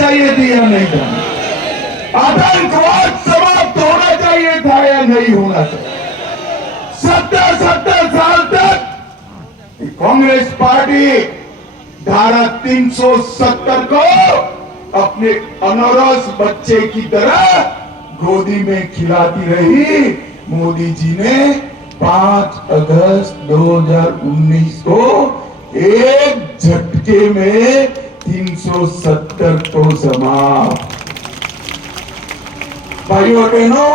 चाहिए थी या नहीं था? आतंकवाद समाप्त होना चाहिए था या नहीं होना चाहिए? 70 साल तक कांग्रेस पार्टी धारा 370 को अपने अनौरस बच्चे की तरह गोदी में खिलाती रही। मोदी जी ने 5 अगस्त 2019 को एक झटके में 370 को समाप्त। भाइयों और बहनों,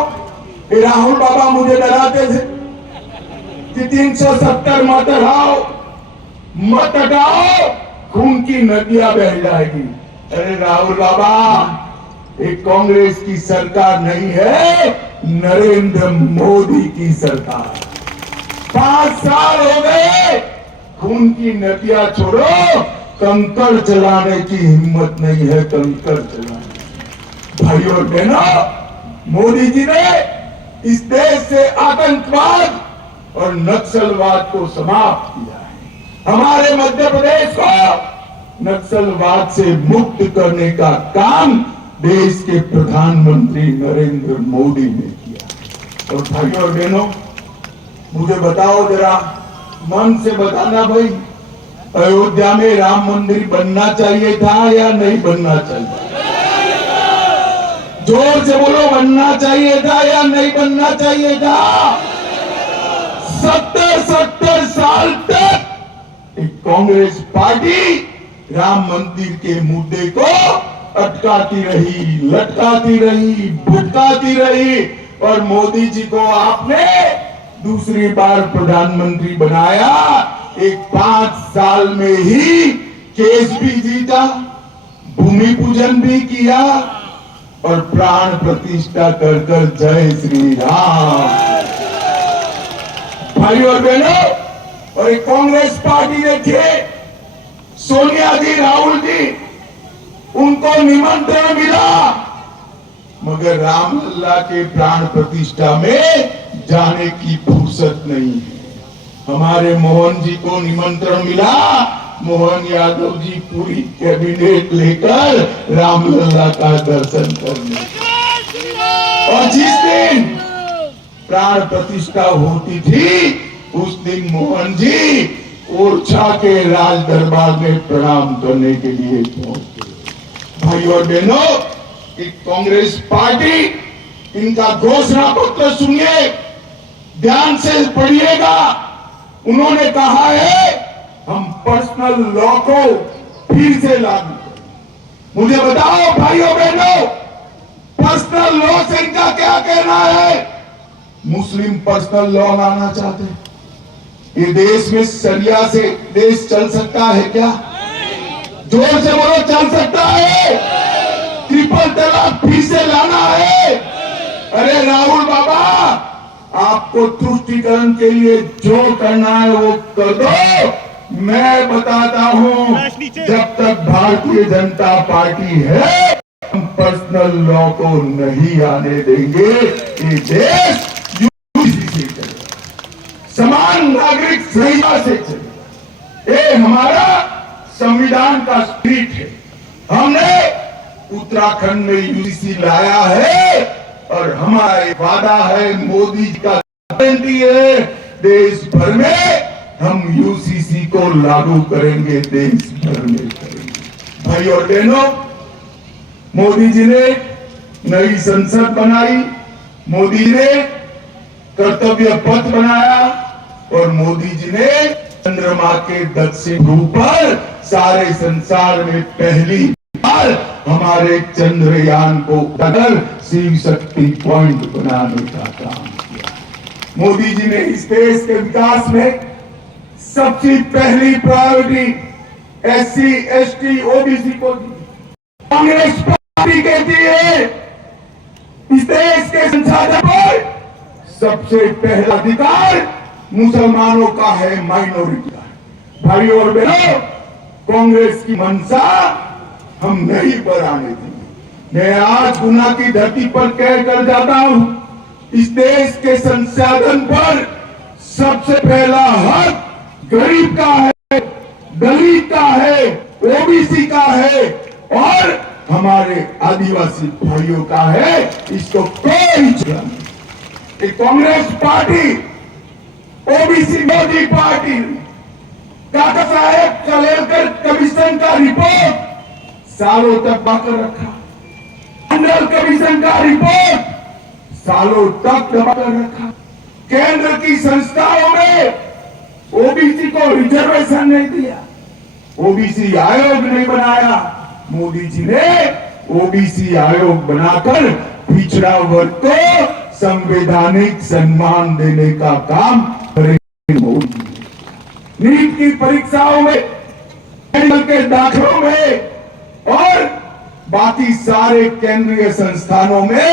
राहुल बाबा मुझे डराते थे कि 370 मत हटाओ, मत हटाओ, खून की नदियां बह जाएगी। अरे राहुल बाबा, एक कांग्रेस की सरकार नहीं है, नरेंद्र मोदी की सरकार। 5 साल हो गए, खून की नदियां छोड़ो, कंकड़ चलाने की हिम्मत नहीं है, कंकड़ चलाने। भाइयों और बहनों, मोदी जी ने इस देश से आतंकवाद और नक्सलवाद को समाप्त किया है। हमारे मध्य प्रदेश को नक्सलवाद से मुक्त करने का काम देश के प्रधानमंत्री नरेंद्र मोदी ने किया। और भाइयों और बहनों, मुझे बताओ जरा, मन से बताना भाई, अयोध्या में राम मंदिर बनना चाहिए था या नहीं बनना चाहिए? जोर से बोलो, बनना चाहिए था या नहीं बनना चाहिए था? 70 साल तक एक कांग्रेस पार्टी राम मंदिर के मुद्दे को अटकाती रही, लटकाती रही, भुटकाती रही, और मोदी जी को आपने दूसरी बार प्रधानमंत्री बनाया। एक 5 साल में ही केस भी जीता, भूमि पूजन भी किया और प्राण प्रतिष्ठा कर कर जय श्री राम। भाइयों और बहनों, और एक कांग्रेस पार्टी देखिए, सोनिया जी, राहुल जी, उनको निमंत्रण मिला, मगर रामलला के प्राण प्रतिष्ठा में जाने की फुर्सत नहीं है। हमारे मोहन जी को निमंत्रण मिला, मोहन यादव जी पूरी कैबिनेट लेकर रामलला का दर्शन करने। और जिस दिन प्राण प्रतिष्ठा होती थी, उस दिन मोहन जी ओरछा के राज दरबार में प्रणाम करने के लिए पहुंचे। भाइयों और बहनों, एक कांग्रेस पार्टी, इनका घोषणा पत्र सुनिए, ध्यान से पढ़िएगा। उन्होंने कहा है हम पर्सनल लॉ को फिर से लागू करें। मुझे बताओ भाइयों बहनों, पर्सनल लॉ से इनका क्या कहना है? मुस्लिम पर्सनल लॉ लाना चाहते हैं। ये देश में शरिया से देश चल सकता है क्या? जोर से बोलो, चल सकता है? ट्रिपल तलाक फिर से लाना है? अरे राहुल बाबा, आपको तुष्टीकरण के लिए जो करना है वो कर दो। मैं बताता हूं, जब तक भारतीय जनता पार्टी है, हम पर्सनल लॉ को नहीं आने देंगे। ये देश यूसी से चलेगा, समान नागरिक संहिता से चलेगा। ये हमारा संविधान का स्पिरिट है। हमने उत्तराखंड में यूसी लाया है और हमारा वादा है, मोदी जी का गारंटी है, देश भर में हम यूसीसी को लागू करेंगे, देश भर में करेंगे। भाई और बहनों, मोदी जी ने नई संसद बनाई, मोदी ने कर्तव्य पथ बनाया और मोदी जी ने चंद्रमा के दक्षिण ध्रुव पर सारे संसार में पहली बार हमारे चंद्रयान को अगर शिव शक्ति पॉइंट बनाने का काम किया। मोदी जी ने इस देश के विकास में सबसे पहली प्रायोरिटी एससी, एसटी, ओबीसी को दी। कांग्रेस पार्टी कहती है इस देश के संसाधन पर सबसे पहला अधिकार मुसलमानों का है, माइनॉरिटी का है। भाइयों और बहनों, कांग्रेस की मंशा हम नहीं बढ़ाने देंगे। मैं आज गुना की धरती पर कह कर जाता हूं, इस देश के संसाधन पर सबसे पहला हक गरीब का है, दलित का है, ओबीसी का है और हमारे आदिवासी भाइयों का है, इसको कोई चुरा नहीं। Congress party, OBC Modi party, काका साहेब कलेलकर कमीशन का रिपोर्ट सालों तक बाकर रखा, मंडल कमीशन का रिपोर्ट सालों तक दबाकर रखा, केंद्र की संस्थाओं में ओबीसी को रिजर्वेशन नहीं दिया, ओबीसी आयोग नहीं बनाया। मोदी जी ने ओबीसी आयोग बनाकर पिछड़ा वर्ग को संवैधानिक सम्मान देने का काम नरेंद्र मोदी। नीट की परीक्षाओं में, मेडिकल के दाखिलों में और बाकी सारे केंद्रीय संस्थानों में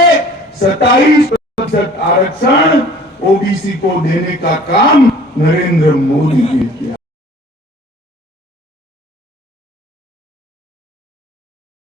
27% आरक्षण ओबीसी को देने का काम नरेंद्र मोदी ने किया।